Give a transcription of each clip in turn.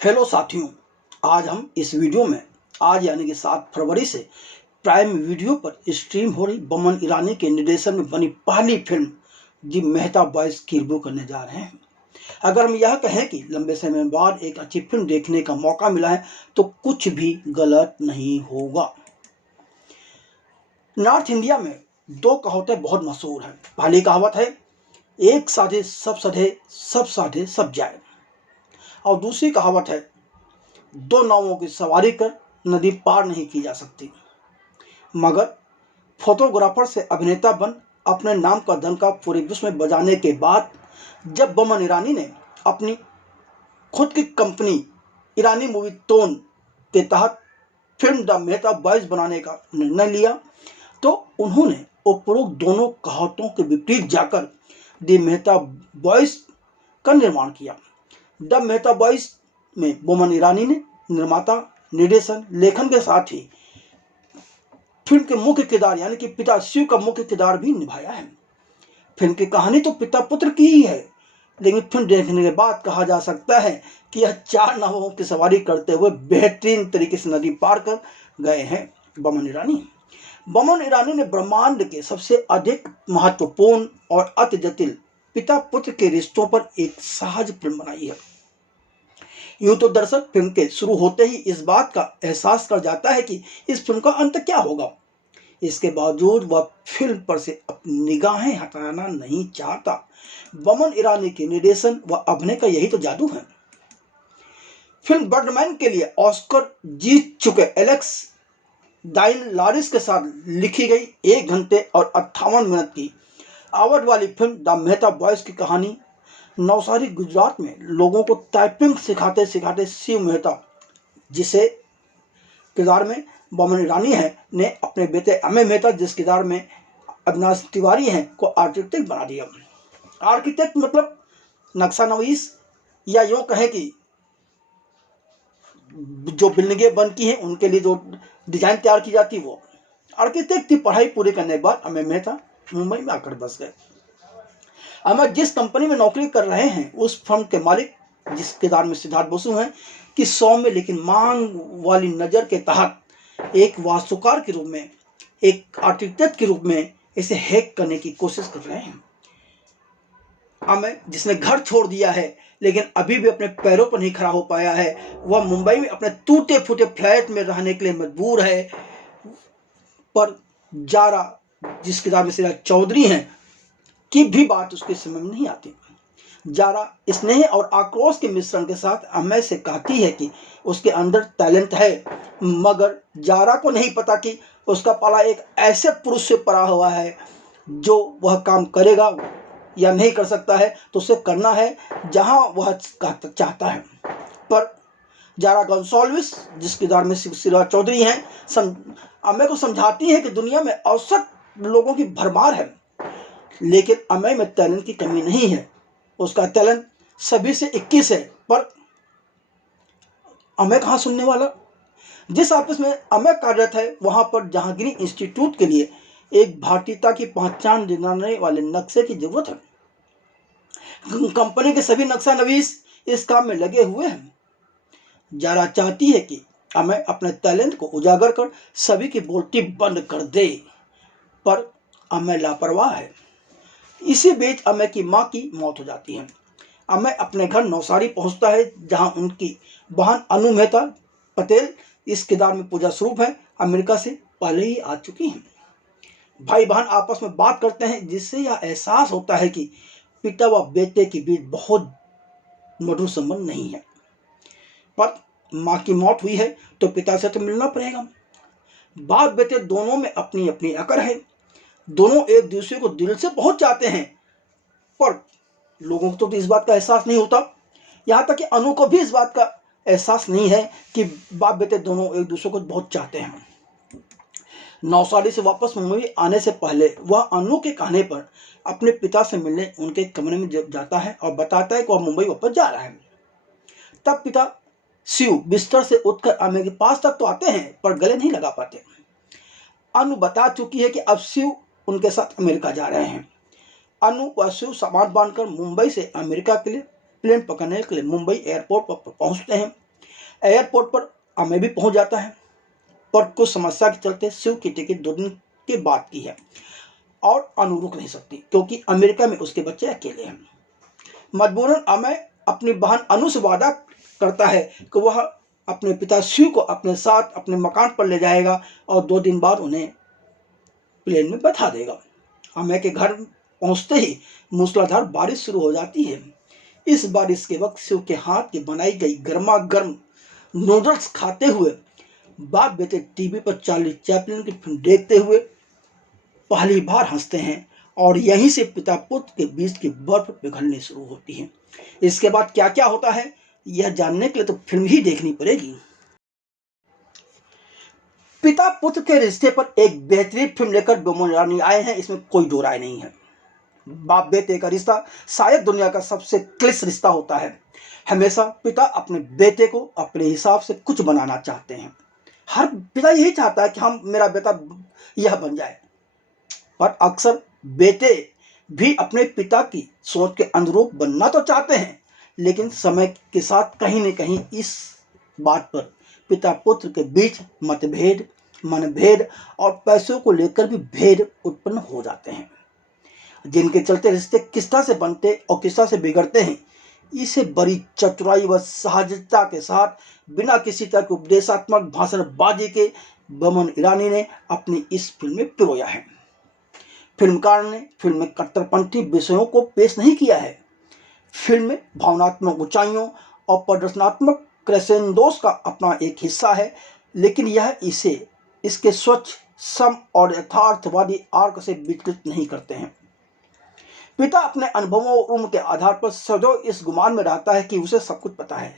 Hello साथियों, आज हम इस वीडियो में आज यानी कि 7 फरवरी से प्राइम वीडियो पर स्ट्रीम हो रही बमन ईरानी के निर्देशन में बनी पहली फिल्म दी मेहता बॉयज की रिव्यू करने जा रहे हैं। अगर हम यह कहें कि लंबे समय बाद एक अच्छी फिल्म देखने का मौका मिला है तो कुछ भी गलत नहीं होगा। नॉर्थ इंडिया में 2 कहावतें बहुत मशहूर हैं। पहली कहावत है, एक साधे सब सधे, सब साधे सब जाए। और दूसरी कहावत है, 2 नावों की सवारी कर नदी पार नहीं की जा सकती। मगर फोटोग्राफर से अभिनेता बन अपने नाम का डंका पूरे विश्व में बजाने के बाद जब बमन ईरानी ने अपनी खुद की कंपनी ईरानी मूवी टोन के तहत फिल्म द मेहता बॉयज बनाने का निर्णय लिया तो उन्होंने उपरोक्त दोनों कहावतों के विपरीत जाकर द मेहता बॉयज का निर्माण किया। द मेहता बॉयज में बोमन ईरानी ने निर्माता, निर्देशन, लेखन के साथ ही फिल्म के मुख्य किरदार यानी कि पिता शिव का मुख्य किरदार भी निभाया है। फिल्म की कहानी तो पिता पुत्र की ही है, लेकिन फिल्म देखने के बाद कहा जा सकता है कि यह 4 नावों की सवारी करते हुए बेहतरीन तरीके से नदी पार कर गए हैं बमन ईरानी। बमन ईरानी ने ब्रह्मांड के सबसे अधिक महत्वपूर्ण और अति जटिल पिता पुत्र के रिश्तों पर एक सहज फिल्म बनाई है। यूं तो दर्शक फिल्म के शुरू होते ही इस बात का एहसास कर जाता है कि इस फिल्म का अंत क्या होगा। इसके बावजूद वह फिल्म पर से अपनी निगाहें हटाना नहीं चाहता। बमन ईरानी के निर्देशन व अभिनय का यही तो जादू है। फिल्म बर्डमैन के लिए ऑस्कर जीत चुके एलेक्स डाइन लारिस के साथ लिखी गई 1 घंटे और 58 मिनट की आवट वाली फिल्म द मेहता बॉयज की कहानी नवसारी गुजरात में लोगों को टाइपिंग सिखाते सिखाते शिव मेहता, जिसे किरदार में बमन ईरानी है, ने अपने बेटे अमेय मेहता, जिस किरदार में अविनाश तिवारी हैं, को आर्किटेक्ट बना दिया। आर्किटेक्ट मतलब नक्शा नवीस, या यूँ कहें कि जो बिल्डिंगें बनती हैं उनके लिए जो डिजाइन तैयार की जाती है वो आर्किटेक्ट की पढ़ाई पूरी करने के बाद अमेय मेहता मुंबई में आकर बस गए। अमेय जिस कंपनी में नौकरी कर रहे हैं उस फर्म के मालिक, जिस किरदार में सिद्धार्थ बसु हैं, कि सौम्य लेकिन मांग वाली नज़र के तहत एक वास्तुकार के रूप में, एक आर्किटेक्ट के रूप में इसे हैक करने की कोशिश कर रहे हैं। अमेय जिसने घर छोड़ दिया है लेकिन अभी भी अपने पैरों पर नहीं खड़ा हो पाया है, वह मुंबई में अपने टूटे फूटे फ्लैट में रहने के लिए मजबूर है। पर जारा, जिस किरदार में सिराज चौधरी हैं, की भी बात उसके समझ में नहीं आती। जारा स्नेह और आक्रोश के मिश्रण के साथ अमेय से कहती है कि उसके अंदर टैलेंट है, मगर जारा को नहीं पता कि उसका पाला एक ऐसे पुरुष से पड़ा हुआ है जो वह काम करेगा या नहीं कर सकता है तो उसे करना है जहां वह चाहता है। पर जारा गोंसाल्विस, जिस किरदार में सिराज चौधरी हैं, अमेय को समझाती है कि दुनिया में औसत लोगों की भरमार है, लेकिन अमेय में टैलेंट की कमी नहीं है। उसका टैलेंट सभी से 21 है, पर अमेय कहाँ सुनने वाला। जिस ऑफिस में अमेय कार्यरत है वहां पर जहांगीरी इंस्टीट्यूट के लिए एक भारतीयता की पहचान दिलाने वाले नक्शे की जरूरत है। कंपनी के सभी नक्शा नवीस इस काम में लगे हुए हैं। जारा चाहती है कि अमेय अपने टैलेंट को उजागर कर सभी की बोलती बंद कर दे, पर अमेय लापरवाह है। इसी बीच अमेय की मां की मौत हो जाती है। अमेय अपने घर नवसारी पहुंचता है जहां उनकी बहन अनु मेहता पटेल, इस किरदार में पूजा स्वरूप है, अमेरिका से पहले ही आ चुकी हैं। भाई बहन आपस में बात करते हैं जिससे यह एहसास होता है कि पिता व बेटे के बीच बहुत मधुर संबंध नहीं है। पर मां की मौत हुई है तो पिता से तो मिलना पड़ेगा। बाप बेटे दोनों में अपनी अपनी अकड़ है, दोनों एक दूसरे को दिल से बहुत चाहते हैं, पर लोगों को तो इस बात का एहसास नहीं होता। यहाँ तक कि अनु को भी इस बात का एहसास नहीं है कि बाप बेटे दोनों एक दूसरे को बहुत चाहते हैं। नौसारी से वापस मुंबई आने से पहले वह अनु के कहने पर अपने पिता से मिलने उनके कमरे में जाता है और बताता है कि वह मुंबई वापस जा रहा है। तब पिता शिव बिस्तर से उठकर अमेय के पास तक तो आते हैं पर गले नहीं लगा पाते। अनु बता चुकी है कि अब शिव उनके साथ अमेरिका जा रहे हैं। अनु व शिव सामान बांधकर मुंबई से अमेरिका के लिए प्लेन पकड़ने के लिए मुंबई एयरपोर्ट पर पहुंचते हैं। एयरपोर्ट पर अमय भी पहुंच जाता है, पर कुछ समस्या के चलते शिव की टिकट 2 दिन के बाद की है और अनु रुक नहीं सकती क्योंकि अमेरिका में उसके बच्चे अकेले हैं। मजबूरन अमय अपनी बहन अनु से वादा करता है कि वह अपने पिता शिव को अपने साथ अपने मकान पर ले जाएगा और 2 दिन बाद उन्हें प्लेन में बैठा देगा। अमय के घर पहुंचते ही मूसलाधार बारिश शुरू हो जाती है। इस बारिश के वक्त शिव के हाथ की बनाई गई गर्मा गर्म नूडल्स खाते हुए बाप बेटे टीवी पर चार्ली चैपलिन की फिल्म देखते हुए पहली बार हंसते हैं और यहीं से पिता पुत्र के बीच की बर्फ पिघलनी शुरू होती है। इसके बाद क्या क्या होता है यह जानने के लिए तो फिल्म ही देखनी पड़ेगी। पिता पुत्र के रिश्ते पर एक बेहतरीन फिल्म लेकर बोमन ईरानी आए हैं, इसमें कोई दो राय नहीं है। बाप बेटे का रिश्ता शायद दुनिया का सबसे क्लिष्ट रिश्ता होता है। हमेशा पिता अपने बेटे को अपने हिसाब से कुछ बनाना चाहते हैं। हर पिता यही चाहता है कि हम मेरा बेटा यह बन जाए, पर अक्सर बेटे भी अपने पिता की सोच के अनुरूप बनना तो चाहते हैं, लेकिन समय के साथ कहीं न कहीं इस बात पर पिता पुत्र के बीच मतभेद, मनभेद और पैसों को लेकर भी भेद उत्पन्न हो जाते हैं, जिनके चलते रिश्ते किस तरह से बनते और किस तरह से बिगड़ते हैं। इसे बड़ी चतुराई व सहजता के साथ बिना किसी तरह के उपदेशात्मक भाषणबाजी के बोमन ईरानी ने अपनी इस फिल्म में पिरोया है। फिल्मकार ने फिल्म में कट्टरपंथी विषयों को पेश नहीं किया है। फिल्म में भावनात्मक ऊंचाइयों और प्रदर्शनात्मक क्रेसेंडोस का अपना एक हिस्सा है, लेकिन यह इसे इसके स्वच्छ सम और यथार्थवादी आर्क से विचलित नहीं करते हैं। पिता अपने अनुभवों और उम्र के आधार पर सदैव इस गुमान में रहता है कि उसे सब कुछ पता है,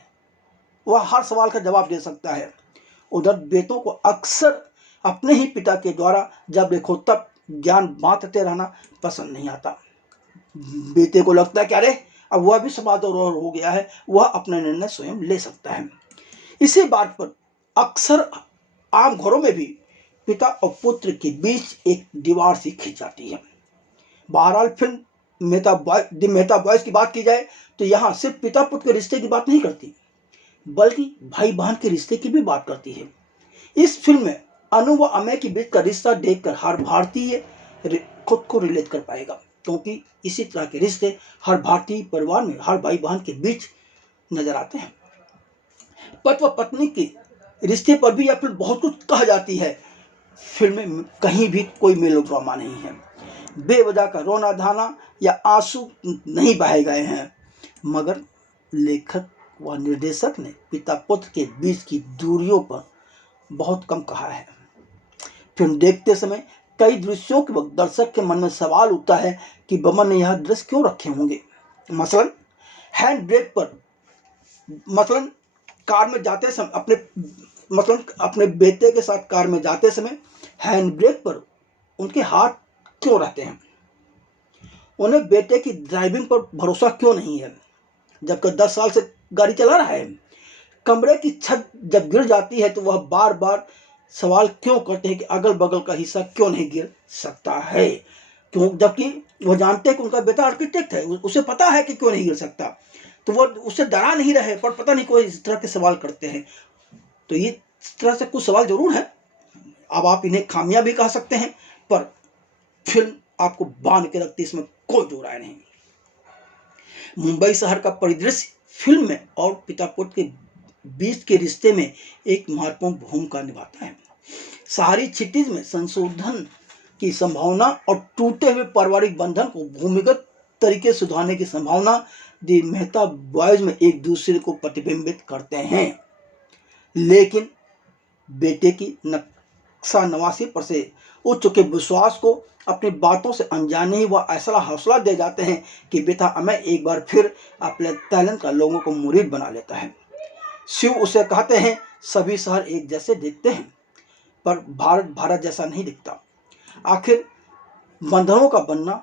वह हर सवाल का जवाब दे सकता है। उधर बेटों को अक्सर अपने ही पिता के द्वारा जब देखो तब ज्ञान बांटते रहना पसंद नहीं आता। बेटे को लगता है कि अरे अब वह भी समाजदार हो गया है, वह अपने निर्णय स्वयं ले सकता है। इसी बात पर अक्सर आम घरों में भी पिता और पुत्र के बीच एक दीवार सी खिंच जाती है। बहरहाल फिल्म मेहता बॉयज की बात की जाए तो यहाँ सिर्फ पिता पुत्र के रिश्ते की बात नहीं करती, बल्कि भाई बहन के रिश्ते की भी बात करती है। इस फिल्म में अनु व अमय के बीच का रिश्ता देखकर हर भारतीय खुद को रिलेट कर पाएगा, क्योंकि इसी तरह के रिश्ते हर भारतीय परिवार में हर भाई बहन के बीच नजर आते हैं। पति व पत्नी के रिश्ते पर भी यह फिल्म बहुत कुछ कह जाती है। फिल्म में कहीं भी कोई मेलोड्रामा नहीं है, बेवजह का रोना धाना या आंसू नहीं बहाए गए हैं, मगर लेखक व निर्देशक ने पिता पुत्र के बीच की दूरियों पर बहुत कम कहा है। फिल्म देखते समय कई दृश्यों के वक्त दर्शक के मन में सवाल उठता है कि बोमन ने यह दृश्य क्यों रखे होंगे। मसलन हैंड ब्रेक पर, मसलन कार में जाते समय अपने बेटे के साथ कार में जाते समय हैंड ब्रेक पर उनके हाथ क्यों रहते हैं। उन्हें बेटे की ड्राइविंग पर भरोसा क्यों नहीं है, जबकि 10 साल से गाड़ी चला रहा है। कमरे की छत जब गिर जाती है तो वह बार बार सवाल क्यों करते हैं कि अगल बगल का हिस्सा क्यों नहीं गिर सकता है, क्यों, जबकि वह जानते हैं कि उनका बेटा आर्किटेक्ट है, उसे पता है कि क्यों नहीं गिर सकता, तो वह उससे डरा नहीं रहे, पर पता नहीं कोई इस तरह के सवाल करते हैं। तो ये इस तरह से कुछ सवाल जरूर है, अब आप इन्हें खामियां भी कह सकते हैं, पर फिल्म आपको बांध के रखती, इसमें कोई दो राय नहीं। मुंबई शहर का परिदृश्य फिल्म में और पिता पुत्र के बीच के रिश्ते में एक महत्वपूर्ण भूमिका निभाता है। शहरी क्षितिज में संशोधन की संभावना और टूटे हुए पारिवारिक बंधन को भूमिगत तरीके से सुधारने की संभावना दी मेहता बॉयज में एक दूसरे को प्रतिबिंबित करते हैं, लेकिन बेटे की नक्शा नवासी पर से उठ चुके विश्वास को अपनी बातों से अनजाने ही वह ऐसा हौसला दे जाते हैं कि बेटा अमय एक बार फिर अपने टैलेंट का लोगों को मुरीद बना लेता है। शिव उसे कहते हैं सभी शहर एक जैसे दिखते हैं, पर भारत जैसा नहीं दिखता। आखिर बंधनों का बनना,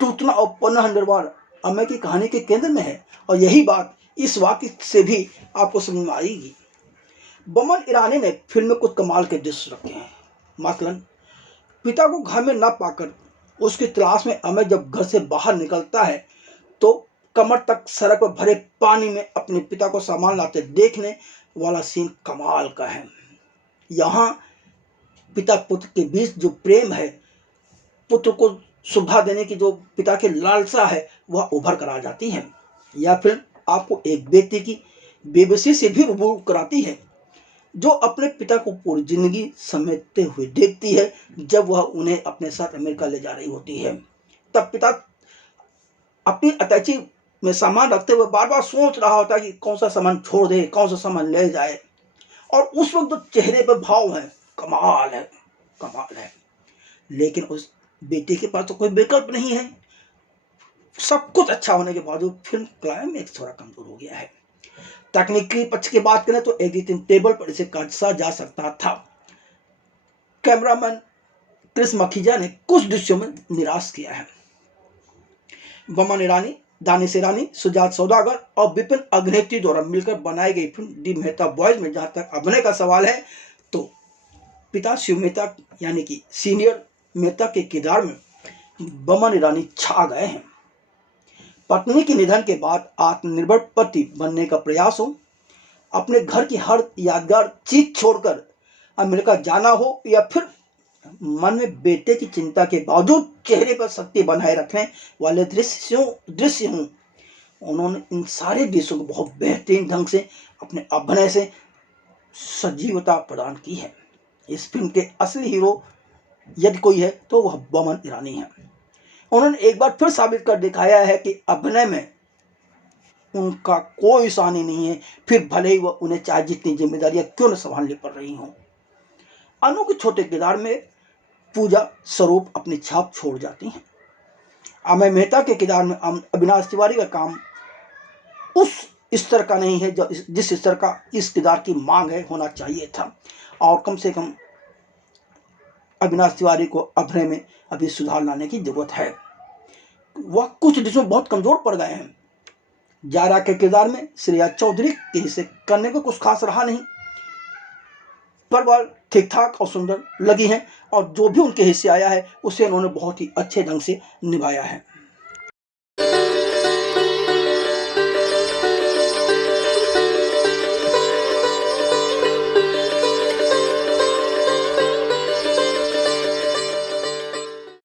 टूटना और पुनः निर्माण अमय की कहानी के केंद्र में है, और यही बात इस वाक्य से भी आपको समझ में आएगी। बोमन ईरानी ने फिल्म में कुछ कमाल के दृश्य रखे हैं। मसलन पिता को घर में न पाकर उसकी तलाश में अमय जब घर से बाहर निकलता है तो कमर तक सड़क पर भरे पानी में अपने पिता को सामान लाते देखने वाला सीन कमाल का है। यहाँ पिता पुत्र के बीच जो प्रेम है, पुत्र को सुविधा देने की जो पिता की लालसा है, वह उभर कर आ जाती है। या फिर आपको एक बेटे की बेबसी से भी रूबरू कराती है, जो अपने पिता को पूरी जिंदगी समेटते हुए देखती है। जब वह उन्हें अपने साथ अमेरिका ले जा रही होती है, तब पिता अपनी अटैची में सामान रखते हुए बार बार सोच रहा होता है कि कौन सा सामान छोड़ दे, कौन सा सामान ले जाए। और उस वक्त जो चेहरे पर भाव है, कमाल है, कमाल है। लेकिन उस बेटे के पास तो कोई विकल्प नहीं है। सब कुछ अच्छा होने के बावजूद फिल्म क्लाइमैक्स थोड़ा कमजोर हो गया है। तकनीकी पक्ष की बात करें तो एडिटिंग टेबल पर इसे कसा जा सकता था। कैमरामैन क्रिस मखीजा ने कुछ दृश्यों में निराश किया है। बमन ईरानी, दानिश ईरानी, सुजात सौदागर और विपिन अग्नेत्री द्वारा मिलकर बनाई गई फिल्म दी मेहता बॉयज में जहां तक अभिनय का सवाल है, तो पिता शिव मेहता यानी कि सीनियर मेहता के किरदार में बमन ईरानी छा गए हैं। पत्नी के निधन के बाद आत्मनिर्भर पति बनने का प्रयास हो, अपने घर की हर यादगार चीज छोड़कर अमेरिका जाना हो, या फिर मन में बेटे की चिंता के बावजूद चेहरे पर शक्ति बनाए रखने वाले दृश्य हों, उन्होंने इन सारे दृश्यों को बहुत बेहतरीन ढंग से अपने अभिनय से सजीवता प्रदान की है। इस फिल्म के असली हीरो यदि कोई है तो वह बमन ईरानी है। उन्होंने एक बार फिर साबित कर दिखाया है कि अभिनय में उनका कोई सानी नहीं है, फिर भले ही वह उन्हें चाहे जितनी जिम्मेदारियां क्यों न संभालनी पड़ रही हों। अनु के छोटे किरदार में पूजा स्वरूप अपनी छाप छोड़ जाती हैं। अमय मेहता के किरदार में अविनाश तिवारी का काम उस स्तर का नहीं है जिस स्तर का इस किरदार की मांग है, होना चाहिए था। और कम से कम अविनाश तिवारी को अभिनय में अभी सुधार लाने की जरूरत है। वह कुछ दृश्यों में बहुत कमजोर पड़ गए हैं। जारा के किरदार में श्रेया चौधरी के हिस्से करने को कुछ खास रहा नहीं, पर वह ठीक ठाक और सुंदर लगी हैं, और जो भी उनके हिस्से आया है उसे उन्होंने बहुत ही अच्छे ढंग से निभाया है।